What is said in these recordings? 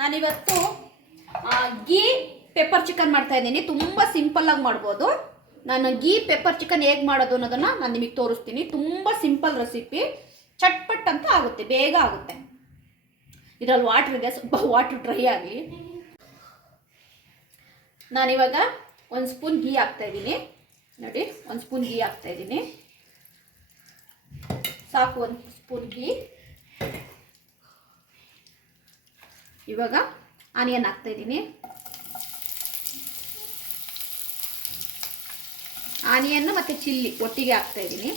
ನಾನಿವತ್ತು ghee pepper chicken ಮಾಡ್ತಾ ಇದ್ದೀನಿ. ತುಂಬ ಸಿಂಪಲ್ಲಾಗಿ ಮಾಡ್ಬೋದು. ನಾನು ಗೀ ಪೆಪ್ಪರ್ ಚಿಕನ್ ಹೇಗೆ ಮಾಡೋದು ಅನ್ನೋದನ್ನು ನಾನು ನಿಮಗೆ ತೋರಿಸ್ತೀನಿ. ತುಂಬ ಸಿಂಪಲ್ ರೆಸಿಪಿ ಚಟ್ಪಟ್ ಅಂತ ಆಗುತ್ತೆ, ಬೇಗ ಆಗುತ್ತೆ. ಇದರಲ್ಲಿ ವಾಟ್ರ್ ಇದೆ, ಸ್ವಲ್ಪ ವಾಟ್ರ್ ಡ್ರೈ ಆಗಲಿ. ನಾನಿವಾಗ ಒಂದು ಸ್ಪೂನ್ ಗೀ ಹಾಕ್ತಾ ಇದ್ದೀನಿ. ನೋಡಿ, ಒಂದು ಸ್ಪೂನ್ ಗೀ ಹಾಕ್ತಾ ಇದ್ದೀನಿ. ಸಾಕು ಒಂದು ಸ್ಪೂನ್ ಗೀ ಇವಾಗ ಆನಿಯನ್ ಹಾಕ್ತಾ ಇದ್ದೀನಿ. ಆನಿಯನ್ ಮತ್ತು ಚಿಲ್ಲಿ ಒಟ್ಟಿಗೆ ಹಾಕ್ತಾ ಇದ್ದೀನಿ.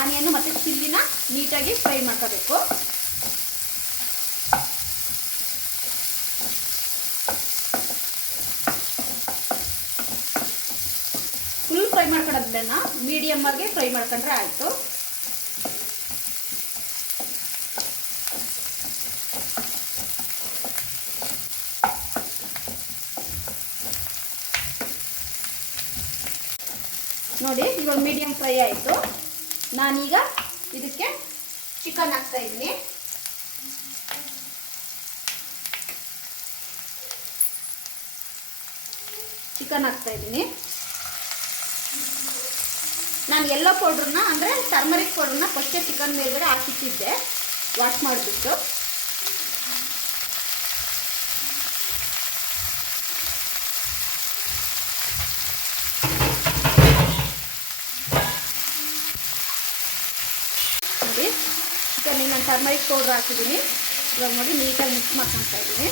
ಆನಿಯನ್ನು ಮತ್ತು ಚಿಲ್ಲಿನ ನೀಟಾಗಿ ಫ್ರೈ ಮಾಡ್ಕೋಬೇಕು ಫುಲ್ ಫ್ರೈ ಮಾಡ್ಕೊಳ್ಳೋದು ಬೇಡ ಮೀಡಿಯಮ್ ಆಗಿ ಫ್ರೈ ಮಾಡ್ಕೊಂಡ್ರೆ ಆಯಿತು. ನೋಡಿ, ಇವಾಗ ಮೀಡಿಯಮ್ ಫ್ರೈ ಆಯಿತು. ನಾನೀಗ ಇದಕ್ಕೆ ಚಿಕನ್ ಹಾಕ್ತಾ ಇದ್ದೀನಿ. ಚಿಕನ್ ಹಾಕ್ತಾ ಇದ್ದೀನಿ. ನಾನು ಎಲ್ಲ ಪೌಡ್ರನ್ನ ಅಂದರೆ ಟರ್ಮರಿಕ್ ಪೌಡ್ರನ್ನ ಫಸ್ಟೇ ಚಿಕನ್ ಮೇಲ್ಗಡೆ ಹಾಕಿಟ್ಟಿದ್ದೆ. ವಾಶ್ ಮಾಡಿಬಿಟ್ಟು. ನೋಡಿ ಚಿಕನ್ ನಾನು ಟರ್ಮರಿಕ್ ಪೌಡ್ರ್ ಹಾಕಿದ್ದೀನಿ. ಇವಾಗ ನೋಡಿ ನೀಟಾಗಿ ಮಿಕ್ಸ್ ಮಾಡ್ಕೊತಾ ಇದ್ದೀನಿ.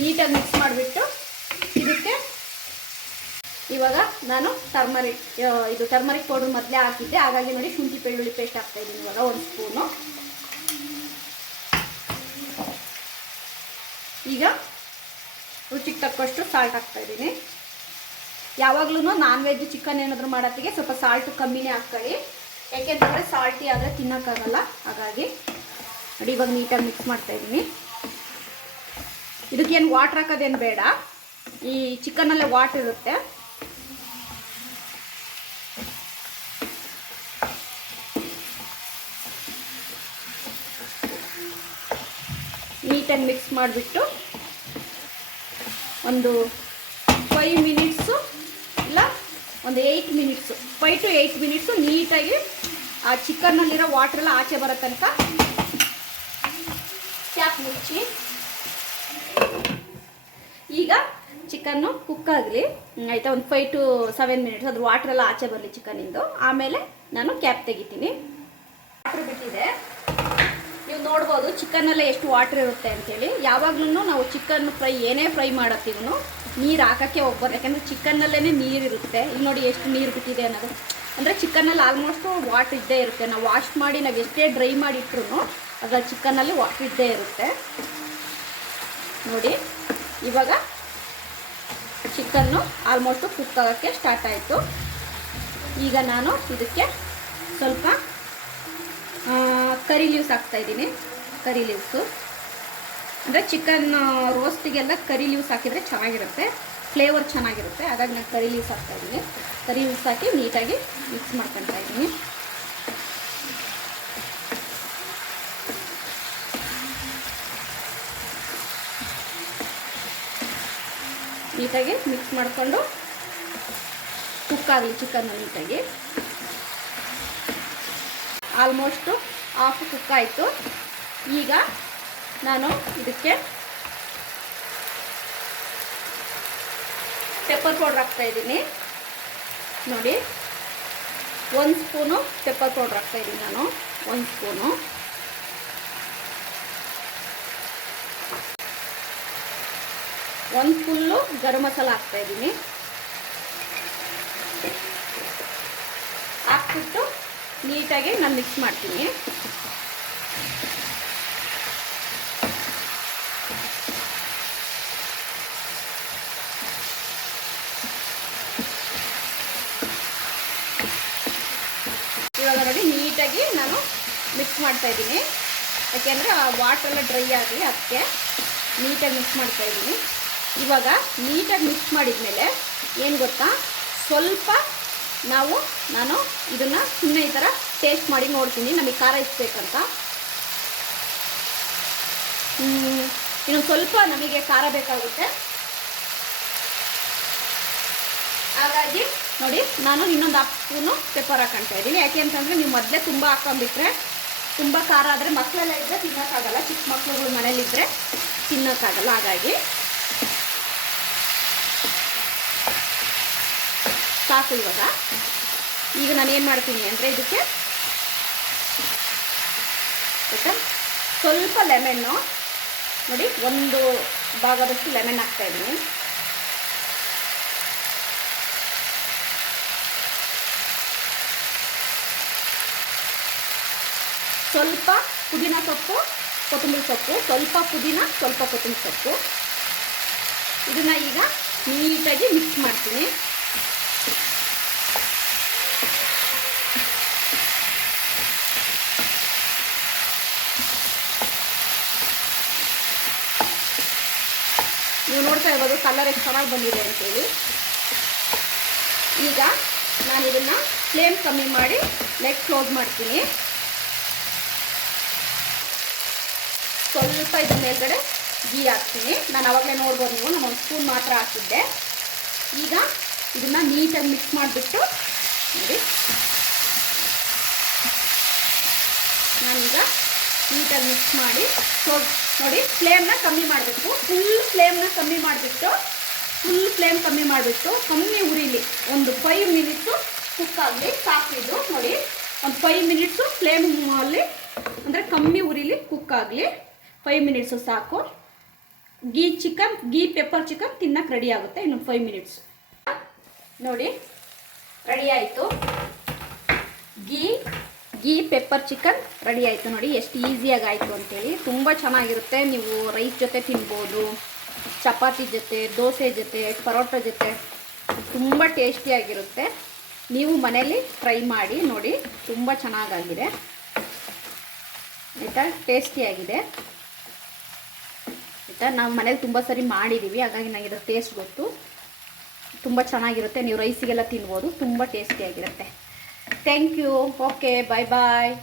ನೀಟಾಗಿ ಮಿಕ್ಸ್ ಮಾಡಿಬಿಟ್ಟು ಇದಕ್ಕೆ ಇವಾಗ ನಾನು ಟರ್ಮರಿಕ್ ಇದು ಟರ್ಮರಿಕ್ ಪೌಡರ್ ಮೊದಲೇ ಹಾಕಿದ್ದೆ. ಹಾಗಾಗಿ ನೋಡಿ ಶುಂಠಿ ಬೆಳ್ಳುಳ್ಳಿ ಪೇಸ್ಟ್ ಹಾಕ್ತಾ ಇದ್ದೀನಿ ಇವಾಗ ಒಂದು ಸ್ಪೂನು ಈಗ ರುಚಿಗೆ ತಕ್ಕಷ್ಟು ಸಾಲ್ಟ್ ಹಾಕ್ತಾ ಇದ್ದೀನಿ. ಯಾವಾಗ್ಲೂ ನಾನ್ ವೆಜ್ ಚಿಕನ್ ಏನಾದರೂ ಮಾಡೋತ್ತಿಗೆ ಸ್ವಲ್ಪ ಸಾಲ್ಟು ಕಮ್ಮಿನೇ ಹಾಕ್ಕೊಳ್ಳಿ. ಯಾಕೆಂತಂದರೆ ಸಾಲ್ಟಿ ಆದರೆ ತಿನ್ನೋಕ್ಕಾಗಲ್ಲ. ಹಾಗಾಗಿ ನೋಡಿ ಇವಾಗ ನೀಟಾಗಿ ಮಿಕ್ಸ್ ಮಾಡ್ತಾ ಇದ್ದೀನಿ. ಇದಕ್ಕೇನು ವಾಟ್ರ್ ಹಾಕೋದೇನು ಬೇಡ. ಈ ಚಿಕನಲ್ಲೇ ವಾಟರ್ ಇರುತ್ತೆ. ನೀಟಾಗಿ ಮಿಕ್ಸ್ ಮಾಡಿಬಿಟ್ಟು ಒಂದು ಫೈವ್ ಮಿನಿಟ್ಸು ಇಲ್ಲ, ಒಂದು eight minutes five to eight minutes ನೀಟಾಗಿ ಆ ಚಿಕನ್ನಲ್ಲಿರೋ ವಾಟ್ರೆಲ್ಲ ಆಚೆ ಬರೋ ತನಕ ಚಾಕ್ ಮುಚ್ಚಿ. ಈಗ ಚಿಕನ್ನು ಕುಕ್ ಆಗಲಿ. ಆಯಿತಾ? ಒಂದು ಫೈವ್ ಟು ಸೆವೆನ್ ಮಿನಿಟ್ಸ್ ಅದ್ರ ವಾಟ್ರ್ ಎಲ್ಲ ಆಚೆ ಬರಲಿ ಚಿಕನಿಂದು ಆಮೇಲೆ ನಾನು ಕ್ಯಾಪ್ ತೆಗಿತೀನಿ. ವಾಟ್ರ್ ಬಿಟ್ಟಿದೆ. ನೀವು ನೋಡ್ಬೋದು ಚಿಕನ್ನೆಲ್ಲ ಎಷ್ಟು ವಾಟ್ರ್ ಇರುತ್ತೆ ಅಂತೇಳಿ. ಯಾವಾಗ್ಲೂ ನಾವು ಚಿಕನ್ ಫ್ರೈ ಏನೇ ಫ್ರೈ ಮಾಡತ್ತೀವನು ನೀರು ಹಾಕೋಕ್ಕೆ ಹೋಗ್ಬಾರ್ದು ಯಾಕಂದರೆ ಚಿಕನ್ನಲ್ಲೇ ನೀರಿರುತ್ತೆ ಈಗ ನೋಡಿ ಎಷ್ಟು ನೀರು ಬಿಟ್ಟಿದೆ ಅನ್ನೋದು. ಅಂದರೆ ಚಿಕನ್ನಲ್ಲಿ ಆಲ್ಮೋಸ್ಟು ವಾಟ್ರ್ ಇದ್ದೇ ಇರುತ್ತೆ. ನಾವು ವಾಶ್ ಮಾಡಿ, ನಾವು ಎಷ್ಟೇ ಡ್ರೈ ಮಾಡಿ ಇಟ್ರು ಚಿಕನ್ನಲ್ಲಿ ವಾಟ್ರ್ ಇದ್ದೇ ಇರುತ್ತೆ. ನೋಡಿ. ಇವಾಗ ಚಿಕನ್ನು ಆಲ್ಮೋಸ್ಟು ಕುಕ್ ಆಗೋಕ್ಕೆ ಸ್ಟಾರ್ಟ್ ಆಯಿತು. ಈಗ ನಾನು ಇದಕ್ಕೆ ಸ್ವಲ್ಪ ಕರಿ ಲೀವ್ಸ್ ಹಾಕ್ತಾಯಿದ್ದೀನಿ ಕರಿ ಲೀವ್ಸು ಅಂದರೆ ಚಿಕನ್ ರೋಸ್ಟಿಗೆಲ್ಲ ಕರಿ ಲೀವ್ಸ್ ಹಾಕಿದರೆ ಚೆನ್ನಾಗಿರುತ್ತೆ. ಫ್ಲೇವರ್ ಚೆನ್ನಾಗಿರುತ್ತೆ. ಹಾಗಾಗಿ ನಾನು ಕರಿ ಲೀವ್ಸ್ ಹಾಕ್ತಾಯಿದ್ದೀನಿ ಕರಿ ಲೀವ್ಸ್ ಹಾಕಿ ನೀಟಾಗಿ ಮಿಕ್ಸ್ ಮಾಡ್ಕೊತಾ ಇದ್ದೀನಿ. ನೀಟಾಗಿ ಮಿಕ್ಸ್ ಮಾಡಿಕೊಂಡು ಕುಕ್ ಆಗಲಿ ಚಿಕನ್ ನೀಟಾಗಿ. ಆಲ್ಮೋಸ್ಟು ಹಾಫ್ ಕುಕ್ ಆಯಿತು. ಈಗ ನಾನು ಇದಕ್ಕೆ ಪೆಪ್ಪರ್ ಪೌಡ್ರ್ ಹಾಕ್ತಾ ಇದ್ದೀನಿ. ನೋಡಿ, ಒಂದು ಸ್ಪೂನು ಪೆಪ್ಪರ್ ಪೌಡ್ರ್ ಹಾಕ್ತಾ ಇದ್ದೀನಿ ನಾನು. ಒಂದು ಸ್ಪೂನು ಒಂದು ಫುಲ್ಲು ಗರಂ ಮಸಾಲ ಹಾಕ್ತಾ ಇದ್ದೀನಿ. ಹಾಕ್ಬಿಟ್ಟು ನೀಟಾಗಿ ನಾನು ಮಿಕ್ಸ್ ಮಾಡ್ತೀನಿ. ಇವಾಗ ನೀಟಾಗಿ ನಾನು ಮಿಕ್ಸ್ ಮಾಡ್ತಾ ಇದ್ದೀನಿ. ಯಾಕೆಂದ್ರೆ ಆ ಎಲ್ಲ ಡ್ರೈ ಆಗಲಿ ಅದಕ್ಕೆ ನೀಟಾಗಿ ಮಿಕ್ಸ್ ಮಾಡ್ತಾ ಇದ್ದೀನಿ. ಇವಾಗ ನೀಟಾಗಿ ಮಿಕ್ಸ್ ಮಾಡಿದ್ಮೇಲೆ ಏನು ಗೊತ್ತಾ? ಸ್ವಲ್ಪ ನಾವು, ನಾನು ಇದನ್ನು ಸುಮ್ಮನೆ ಈ ಥರ ಟೇಸ್ಟ್ ಮಾಡಿ ನೋಡ್ತೀನಿ, ನಮಗೆ ಖಾರ ಇಸ್ಬೇಕಂತ. ಇನ್ನು ಸ್ವಲ್ಪ ನಮಗೆ ಖಾರ ಬೇಕಾಗುತ್ತೆ. ಹಾಗಾಗಿ ನೋಡಿ, ನಾನು ಇನ್ನೊಂದು ಹಾಫ್ ಸ್ಪೂನು ಪೆಪ್ಪರ್ ಹಾಕೊಳ್ತಾ ಇದ್ದೀನಿ. ಯಾಕೆ ಅಂತಂದರೆ ನೀವು ಮೊದಲೇ ತುಂಬ ಹಾಕೊಂಡ್ಬಿಟ್ರೆ ತುಂಬ ಖಾರ ಆದರೆ ಮಕ್ಕಳೆಲ್ಲ ಇದ್ದರೆ ತಿನ್ನೋಕ್ಕಾಗಲ್ಲ. ಚಿಕ್ಕ ಮಕ್ಕಳುಗಳು ಮನೇಲಿದ್ದರೆ ತಿನ್ನೋಕ್ಕಾಗಲ್ಲ. ಹಾಗಾಗಿ ಸಾಕು ಇವಾಗ. ಈಗ ನಾನು ಏನು ಮಾಡ್ತೀನಿ ಅಂದರೆ ಇದಕ್ಕೆ ಆಯಿತಾ ಸ್ವಲ್ಪ ಲೆಮೆನ್ನು ನೋಡಿ, ಒಂದು ಭಾಗದಷ್ಟು ಲೆಮೆನ್ ಹಾಕ್ತಾ ಇದ್ದೀನಿ. ಸ್ವಲ್ಪ ಪುದೀನ ಸೊಪ್ಪು, ಕೊತ್ತಂಬರಿ ಸೊಪ್ಪು, ಸ್ವಲ್ಪ ಪುದೀನ, ಸ್ವಲ್ಪ ಕೊತ್ತಂಬರಿ ಸೊಪ್ಪು. ಇದನ್ನ ಈಗ ನೀಟಾಗಿ ಮಿಕ್ಸ್ ಮಾಡ್ತೀನಿ. ನೀವು ನೋಡ್ತಾ ಇರ್ಬೋದು ಕಲರ್ ಎಷ್ಟು ಚೆನ್ನಾಗಿ ಬಂದಿದೆ ಅಂತೇಳಿ. ಈಗ ನಾನು ಇದನ್ನು ಫ್ಲೇಮ್ ಕಮ್ಮಿ ಮಾಡಿ ಲೈಟ್ ಕ್ಲೋಸ್ ಮಾಡ್ತೀನಿ. ಸ್ವಲ್ಪ ಇದ್ರ ಮೇಲ್ಗಡೆ ಗೀ ಹಾಕ್ತೀನಿ. ನಾನು ಅವಾಗಲೇ ನೋಡ್ಬೋದು ನೀವು ನಾನು ಒಂದು ಸ್ಪೂನ್ ಮಾತ್ರ ಹಾಕಿದ್ದೆ. ಈಗ ಇದನ್ನು ನೀಟಾಗಿ ಮಿಕ್ಸ್ ಮಾಡಿಬಿಟ್ಟು ನೋಡಿ. ನಾನೀಗ ನೀಟಾಗಿ ಮಿಕ್ಸ್ ಮಾಡಿ, ಸೊ ನೋಡಿ ಫ್ಲೇಮ್ನ ಕಮ್ಮಿ ಮಾಡಬೇಕು ಫುಲ್ ಫ್ಲೇಮ್ನ ಕಮ್ಮಿ ಮಾಡಿಬಿಟ್ಟು ಫುಲ್ ಫ್ಲೇಮ್ ಕಮ್ಮಿ ಮಾಡಿಬಿಟ್ಟು, ಕಮ್ಮಿ ಉರಿಲಿ, ಒಂದು ಫೈವ್ ಮಿನಿಟ್ಸು ಕುಕ್ ಆಗಲಿ ಸಾಕು ಇದು ನೋಡಿ, ಒಂದು ಫೈವ್ ಮಿನಿಟ್ಸು ಫ್ಲೇಮ್ ಅಲ್ಲಿ, ಅಂದರೆ ಕಮ್ಮಿ ಉರಿಲಿ ಕುಕ್ ಆಗಲಿ ಫೈವ್ ಮಿನಿಟ್ಸು ಸಾಕು. Ghee chicken ghee pepper chicken ತಿನ್ನಕ್ಕೆ ರೆಡಿ ಆಗುತ್ತೆ ಇನ್ನು ಫೈವ್ ಮಿನಿಟ್ಸ್ ನೋಡಿ ರೆಡಿ ಆಯಿತು. Ghee ghee pepper chicken ready ಆಯಿತು ನೋಡಿ. ಎಷ್ಟು ಈಸಿಯಾಗಿ ಆಯಿತು ಅಂತೇಳಿ. ತುಂಬ ಚೆನ್ನಾಗಿರುತ್ತೆ. ನೀವು ರೈಸ್ ಜೊತೆ ತಿನ್ಬೋದು, ಚಪಾತಿ ಜೊತೆ, ದೋಸೆ ಜೊತೆ, ಪರೋಟ ಜೊತೆ ತುಂಬ ಟೇಸ್ಟಿಯಾಗಿರುತ್ತೆ ನೀವು ಮನೇಲಿ ಟ್ರೈ ಮಾಡಿ ನೋಡಿ. ತುಂಬ ಚೆನ್ನಾಗಾಗಿದೆ. ಆಯಿತಾ? ಟೇಸ್ಟಿಯಾಗಿದೆ ಆಯಿತಾ? ನಾವು ಮನೇಲಿ ತುಂಬ ಸರಿ ಮಾಡಿದ್ದೀವಿ ಹಾಗಾಗಿ ನನಗೆ ಇದ್ರ ಟೇಸ್ಟ್ ಗೊತ್ತು. ತುಂಬ ಚೆನ್ನಾಗಿರುತ್ತೆ. ನೀವು ರೈಸಿಗೆಲ್ಲ ತಿನ್ಬೋದು. ತುಂಬ ಟೇಸ್ಟಿಯಾಗಿರುತ್ತೆ Thank you. Okay, bye-bye.